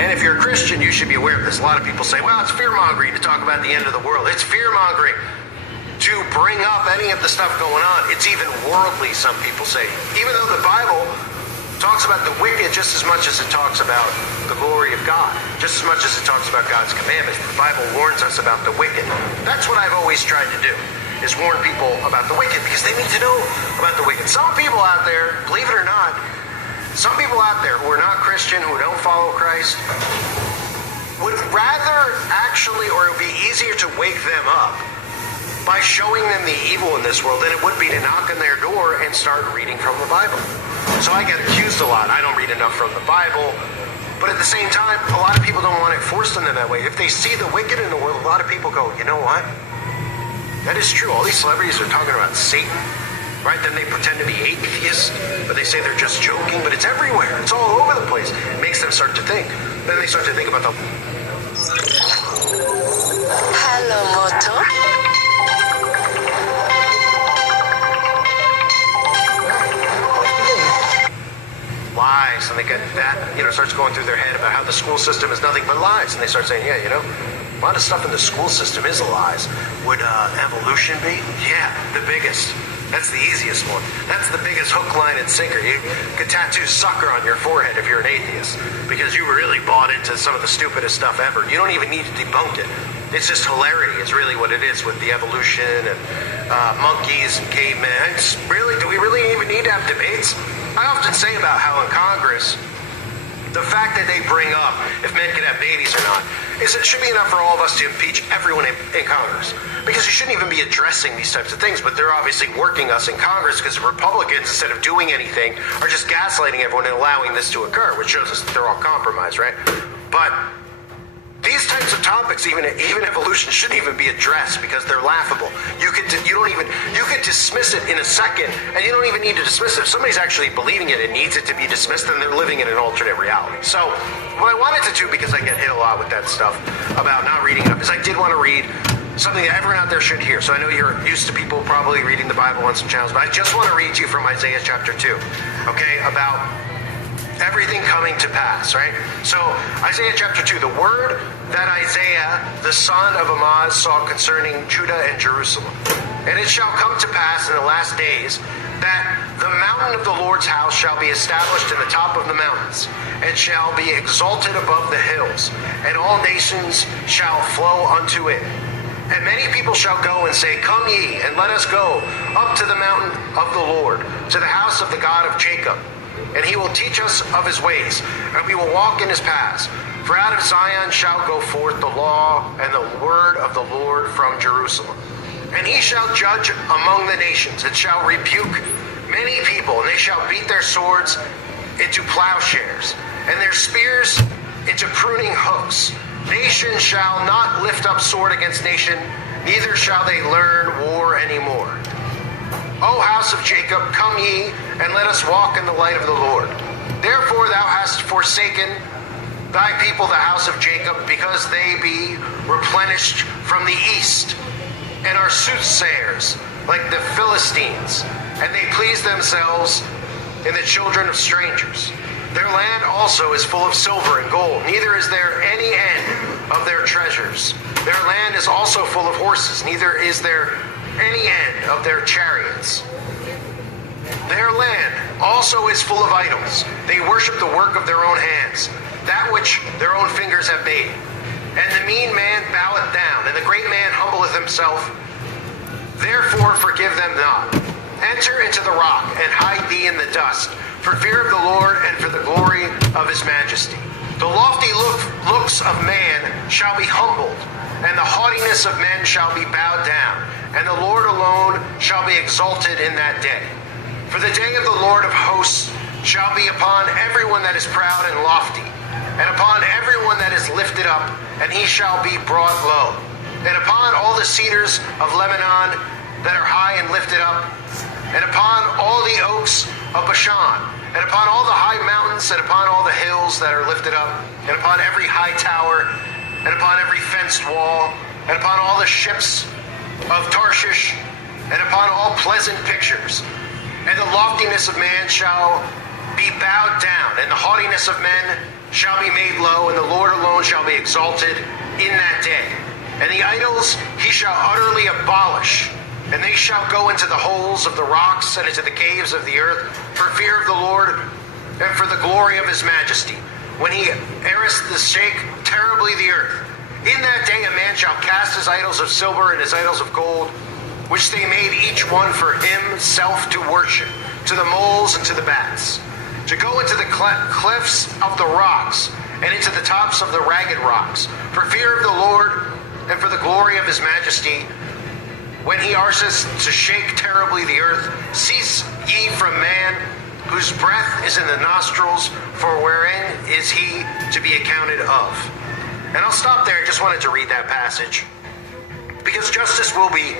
And if you're a Christian, you should be aware of this. A lot of people say, well, it's fear-mongering to talk about the end of the world. It's fear-mongering to bring up any of the stuff going on. It's even worldly, some people say. Even though the Bible talks about the wicked just as much as it talks about the glory of God, just as much as it talks about God's commandments. The Bible warns us about the wicked. That's what I've always tried to do, is warn people about the wicked, because they need to know about the wicked. Some people out there, believe it or not, some people out there who are not Christian, who don't follow Christ, would rather actually, or it would be easier to wake them up by showing them the evil in this world than it would be to knock on their door and start reading from the Bible. So I get accused a lot. I don't read enough from the Bible. But at the same time, a lot of people don't want it forced on them that way. If they see the wicked in the world, a lot of people go, you know what? That is true. All these celebrities are talking about Satan, right? Then they pretend to be atheists, but they say they're just joking. But it's everywhere. It's all over the place. It makes them start to think. Then they start to think about the... Hello, Moto. Lies, and they get that, starts going through their head about how the school system is nothing but lies, and they start saying, yeah, a lot of stuff in the school system is lies. Would evolution be? Yeah, the biggest. That's the easiest one. That's the biggest hook, line, and sinker. You could tattoo sucker on your forehead if you're an atheist, because you really bought into some of the stupidest stuff ever. You don't even need to debunk it. It's just hilarity is really what it is with the evolution and monkeys and cavemen. Do we really even need to have debates? I often say about how in Congress, the fact that they bring up if men can have babies or not, is it should be enough for all of us to impeach everyone in Congress. Because you shouldn't even be addressing these types of things, but they're obviously working us in Congress because the Republicans, instead of doing anything, are just gaslighting everyone and allowing this to occur, which shows us that they're all compromised, right? But these types of topics, even evolution, shouldn't even be addressed because they're laughable. You could dismiss it in a second, and you don't even need to dismiss it. If somebody's actually believing it and needs it to be dismissed, then they're living in an alternate reality. So what I wanted to do, because I get hit a lot with that stuff about not reading enough, is I did want to read something that everyone out there should hear. So I know you're used to people probably reading the Bible on some channels, but I just want to read to you from Isaiah chapter 2, okay, about everything coming to pass, right? So Isaiah chapter 2, the word that Isaiah, the son of Amoz, saw concerning Judah and Jerusalem. And it shall come to pass in the last days that the mountain of the Lord's house shall be established in the top of the mountains, and shall be exalted above the hills, and all nations shall flow unto it. And many people shall go and say, come ye, and let us go up to the mountain of the Lord, to the house of the God of Jacob. And he will teach us of his ways, and we will walk in his paths. For out of Zion shall go forth the law and the word of the Lord from Jerusalem. And he shall judge among the nations, and shall rebuke many people, and they shall beat their swords into plowshares, and their spears into pruning hooks. Nation shall not lift up sword against nation, neither shall they learn war anymore. O house of Jacob, come ye, and let us walk in the light of the Lord. Therefore thou hast forsaken thy people, the house of Jacob, because they be replenished from the east, and are soothsayers like the Philistines, and they please themselves in the children of strangers. Their land also is full of silver and gold, neither is there any end of their treasures. Their land is also full of horses, neither is there any end of their chariots. Their land also is full of idols. They worship the work of their own hands, that which their own fingers have made. And the mean man boweth down, and the great man humbleth himself. Therefore forgive them not. Enter into the rock, and hide thee in the dust, for fear of the Lord and for the glory of his majesty. The lofty looks of man shall be humbled, and the haughtiness of men shall be bowed down, and the Lord alone shall be exalted in that day. For the day of the Lord of hosts shall be upon everyone that is proud and lofty, and upon everyone that is lifted up, and he shall be brought low. And upon all the cedars of Lebanon that are high and lifted up, and upon all the oaks of Bashan, and upon all the high mountains, and upon all the hills that are lifted up, and upon every high tower, and upon every fenced wall, and upon all the ships of Tarshish, and upon all pleasant pictures. And the loftiness of man shall be bowed down, and the haughtiness of men shall be made low, and the Lord alone shall be exalted in that day. And the idols he shall utterly abolish, and they shall go into the holes of the rocks and into the caves of the earth, for fear of the Lord and for the glory of his majesty, when he erreth to shake terribly the earth. In that day a man shall cast his idols of silver and his idols of gold, which they made each one for himself to worship, to the moles and to the bats, to go into the cliffs of the rocks, and into the tops of the ragged rocks, for fear of the Lord and for the glory of his majesty, when he arseth to shake terribly the earth. Cease ye from man, whose breath is in the nostrils, for wherein is he to be accounted of. And I'll stop there. I just wanted to read that passage, because justice will be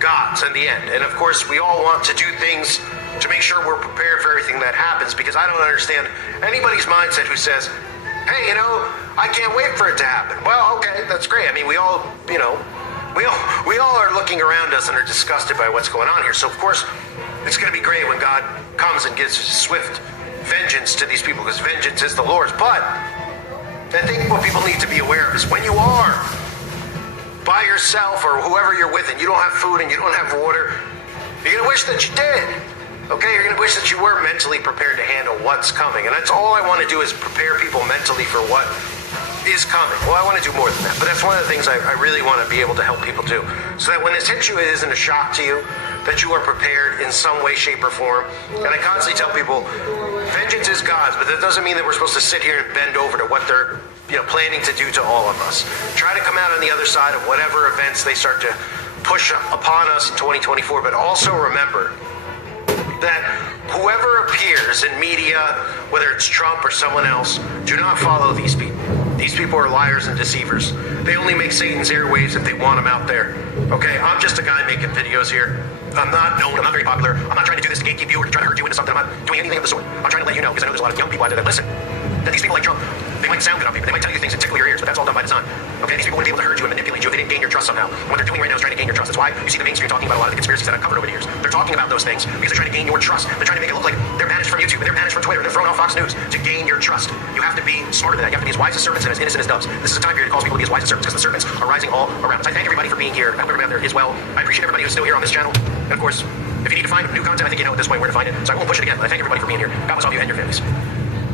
God's in the end. And of course, we all want to do things to make sure we're prepared for everything that happens, because I don't understand anybody's mindset who says, hey, I can't wait for it to happen. Well, okay, that's great. I mean, we all are looking around us and are disgusted by what's going on here. So, of course, it's going to be great when God comes and gives swift vengeance to these people, because vengeance is the Lord's. But I think what people need to be aware of is when you are by yourself or whoever you're with and you don't have food and you don't have water, you're going to wish that you did. Okay, you're going to wish that you were mentally prepared to handle what's coming. And that's all I want to do, is prepare people mentally for what is coming. Well, I want to do more than that, but that's one of the things I really want to be able to help people do, so that when this hits you, it isn't a shock to you, that you are prepared in some way, shape, or form. And I constantly tell people, vengeance is God's, but that doesn't mean that we're supposed to sit here and bend over to what they're planning to do to all of us. Try to come out on the other side of whatever events they start to push upon us in 2024, but also remember that whoever appears in media, whether it's Trump or someone else, do not follow these people. These people are liars and deceivers. They only make Satan's airwaves if they want them out there. Okay, I'm just a guy making videos here. I'm not known, I'm not very popular. I'm not trying to do this to gatekeep you or to try to hurt you into something. I'm not doing anything of the sort. I'm trying to let you know, because I know there's a lot of young people out there that listen, that these people like Trump, they might sound good on paper, they might tell you things that tickle your ears, but that's all done by design. Okay, these people wouldn't be able to hurt you and manipulate you if they didn't gain your trust somehow. What they're doing right now is trying to gain your trust. That's why you see the mainstream talking about a lot of the conspiracies that I've covered over the years. They're talking about those things because they're trying to gain your trust. They're trying to make it look like they're banished from YouTube, and they're banished from Twitter, and they're thrown off Fox News to gain your trust. You have to be smarter than that. You have to be as wise as serpents and as innocent as doves. This is a time period that calls people to be as wise as serpents, because the serpents are rising all around us. I thank everybody for being here. I hope everybody out there is well. I appreciate everybody who's still here on this channel. And of course, if you need to find new content, I think you know at this point where to find it. So I won't push it again. I thank everybody for being here. God bless all of you and your families.